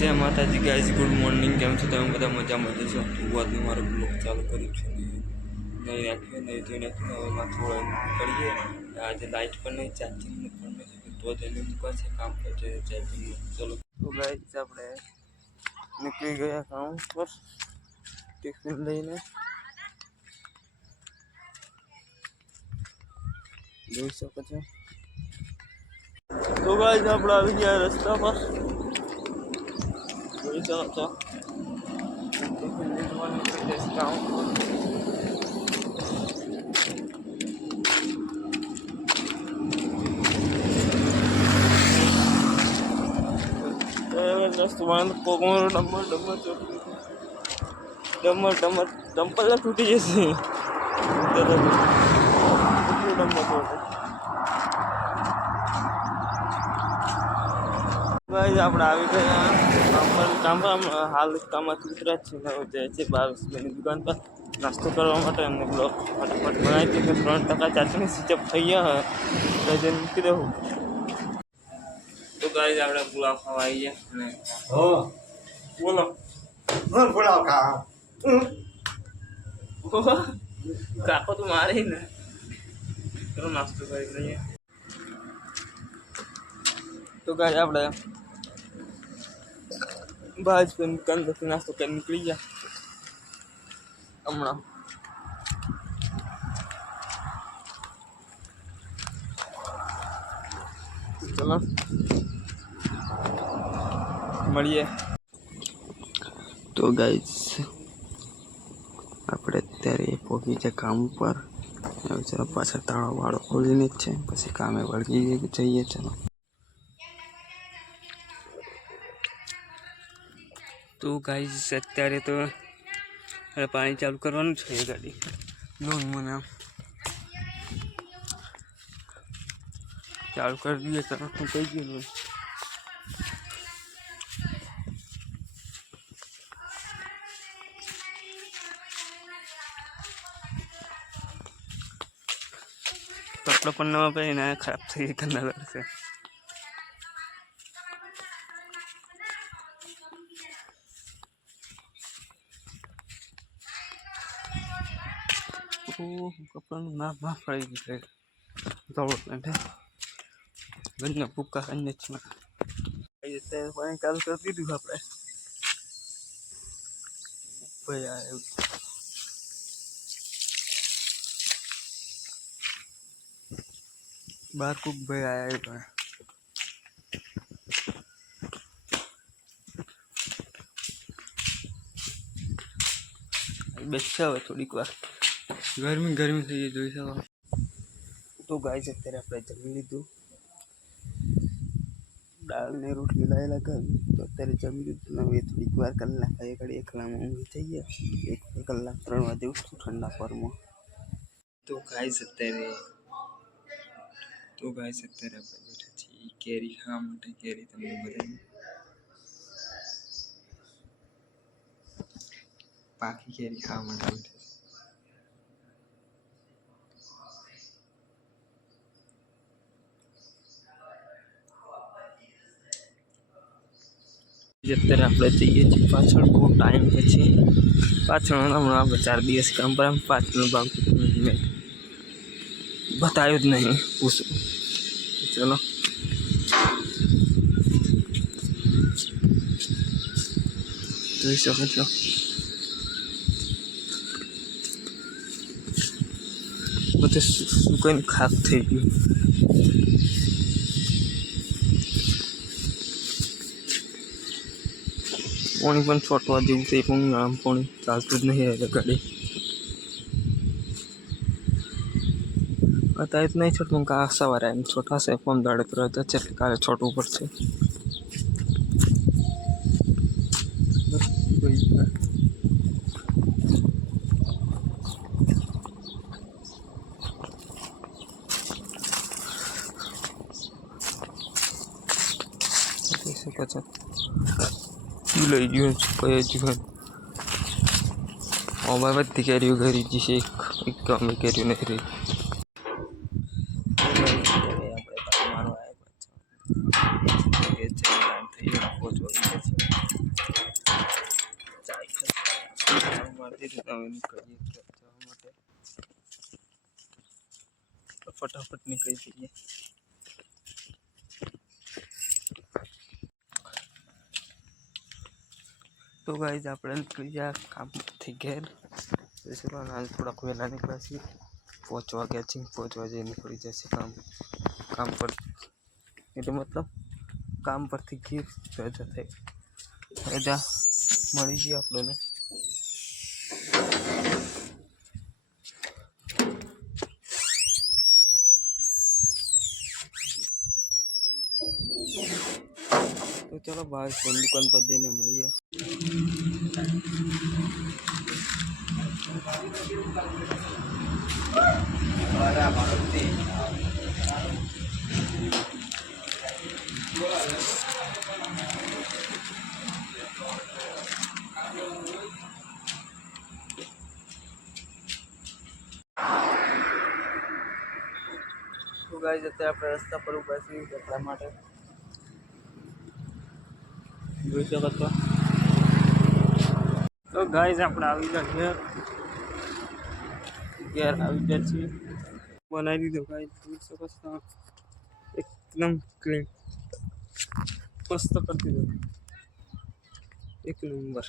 जय माता जी guys good morning केम छो તમે બધા મજામાં જશો તો આજનો મારો બ્લોગ ચાલુ કર્યું છે ને નહીં નાખ્યું નહીં ધોઈ નાખ્યું હવે માથું કરીએ આજે લાઇટ પણ નહીં ચાર્જિંગ પણ નહીં તો તેને મૂકવા છે કામ કરશે ચાર્જિંગ ચલો તો ગાઈસ આપણે નીકળી ગયા કામ પર ટિફિન લઈને જોઈ શકો છો તો ગાઈસ આપણે આવી ગયા રસ્તા પર જોઈ શકો છો ટિફિન લેવાનું નીકળી જશે કામ પોગમરો ડમર ડમર ડમર ડમર ડમ્પલ તૂટી જશે આપણે આવી ગયા હાલ કામમાંથી ઉતરા જ છે જાય છે 22 દુકાન પર નાસ્તો કરવા માટે એમને બ્લોક ફટાફટ બનાવી કે 3% ચાર્જિંગ સ્વિચ થઈ ગયા તો જઈને મૂકી દઉં તો ગાઈસ આપણે પુલાવ ખાવા આવી ગયા અને હો બોલો પુલાવ ખા કાકો તો મારે ને ચલો નાસ્તો કરી લઈએ તો ગાઈસ આપણે બાજ પર દુકાન પરથી નાસ્તો કરી નીકળી ગયા હમણાં ચલો મળીએ તો ગાઈસ આપણે અત્યારે પહોંચી છે કામ ઉપર ચલો પાછળ તાળો વાળો ખોલીને જ છે પછી કામે વળગી જઈએ ચલો તો ગાઈસ અત્યારે તો પાણી ચાલુ કરવાનું છે ગાડી લોન મને ચાલુ કરી દઈએ તો હું કહી ગયું કપડા પણ નવા પહેરીને ખરાબ થઈ ગયા કરના લડશે કપડાનું ના પડી ગયું દોડ ઘરના ભૂકા ખાઈને જ અત્યારે પાણી ચાલુ કરી દીધું આપણે ભાઈ એવું બાર કુક ભાઈ આવ્યા બેસશે હવે થોડીક વાર ગરમી થઈ જોઈ શકો તો ગાઈસ અત્યારે આપણે જમી લીધું દાળ ને રોટલી લાયેલા ઘર તો અત્યારે જમી લીધું હવે થોડીક વાર કલાક ઘડી એકલામાં ઊંઘી જઈએ 1 કલાક 3 વાગે ઉઠશું ઠંડા પરમાં તો ગાઈસ અત્યારે આપણે બેઠા છીએ કેરી ખાવા માટે કેરી તમને બધાને પાકી કેરી ખાવા માટે બેઠા અત્યારે આપણે જઈએ છીએ પાછળ બહુ ટાઈમ પછી પાછળ હમણાં આપણે 4 દિવસ કામ પર પાછળનો ભાગ મેં બતાવ્યું જ નહીં પૂછું ચલો જોઈ શકો છો બધું સુકાઈને ખાક થઈ ગયું પાણી પણ છોટવા જેવું થઈ પણ આમ પાણી ચાલતું જ નહીં ગાડી અત્યારે તો નહીં છોટવું કા સવારે એમ છોટાશે ફોન દાડે તો રહેતા છે એટલે કાલે છોટવું પડશે લઈ ગયું કઈ જીવન બધી કેરીઓ ઘરી જશે એક અમે કેરીઓ નહીં રહી આપણે મારો આવ્યા પાછો થઈ ગયો પહોંચવા રીતના અમે નીકળીએ ઘેર જવા માટે. તો ફટાફટ નીકળી જઈએ. તો ગાઈઝ આપણે નીકળી ગયા કામથી ઘેર. હાલ થોડાક વહેલા નીકળ્યા છીએ. 5 વાગ્યા છે. 5 વાગે નીકળી જશે કામ પર. એટલે મતલબ કામ પરથી ઘેર રજા થઈ. રજા મળી ગઈ આપણને. તો ચલો બહાર દુકાન પર જઈને મળીએ. તો ગાઈઝ અત્યારે આપણે રસ્તા પર ઉભા છીએ કપડા માટે. જોઈ શકો છો. તો ગાઈઝ આપણે આવી ગયા ઘેર આવી ગયા છીએ. બનાવી દીધો ગાઈઝ, જોઈ શકો છો. એકદમ ક્લીન મસ્ત કરી દીધો. 1 નંબર.